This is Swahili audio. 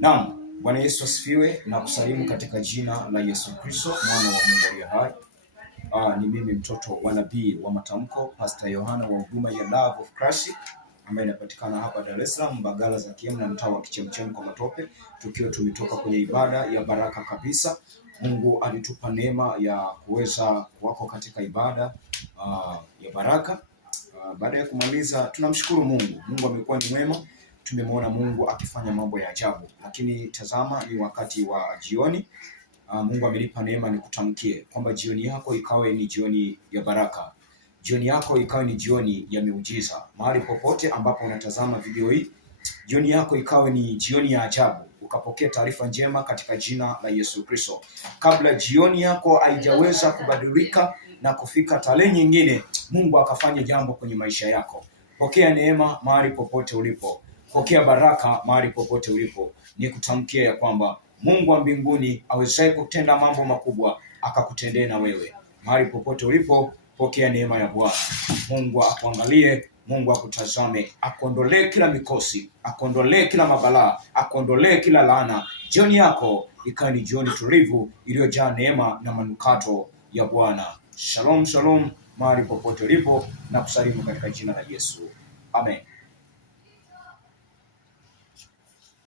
Naam, Bwana Yesu asifiwe na kusalimu katika jina la Yesu Kristo, mwana wa Mungu aliye hai. Ni mimi mtoto wa nabii wa matamko, Pastor Yohana wa huduma ya Love of Christ ambaye inapatikana hapa Dar es Salaam, Mbagala za Kiemu na mtaa wa Kichemchem kwa Matope, tukiwa tumetoka kwenye ibada ya baraka kabisa. Mungu alitupa neema ya kuweza kuwako katika ibada ya baraka. Baada ya kumaliza, tunamshukuru Mungu. Mungu amekuwa ni mwema. Tumemwona Mungu akifanya mambo ya ajabu. Lakini tazama, ni wakati wa jioni. Mungu amenipa neema nikutamkie kwamba jioni yako ikawe ni jioni ya baraka. Jioni yako ikawe ni jioni ya miujiza. Mahali popote ambapo unatazama video hii, jioni yako ikawe ni jioni ya ajabu. Ukapokea taarifa njema katika jina la Yesu Kristo. Kabla jioni yako haijaweza kubadilika na kufika tarehe nyingine, Mungu akafanya jambo kwenye maisha yako. Pokea neema mahali popote ulipo. Pokea baraka mahali popote ulipo. Nikutamkia ya kwamba Mungu wa mbinguni awezaye kutenda mambo makubwa akakutendee na wewe. Mahali popote ulipo, pokea neema ya Bwana. Mungu akuangalie, Mungu akutazame, akuondolee kila mikosi, akuondolee kila mabalaa, akuondolee kila laana. Jioni yako ikawa ni jioni tulivu iliyojaa neema na manukato ya Bwana. Shalom, shalom, mahali popote ulipo na kusalimu katika jina la Yesu. Amen.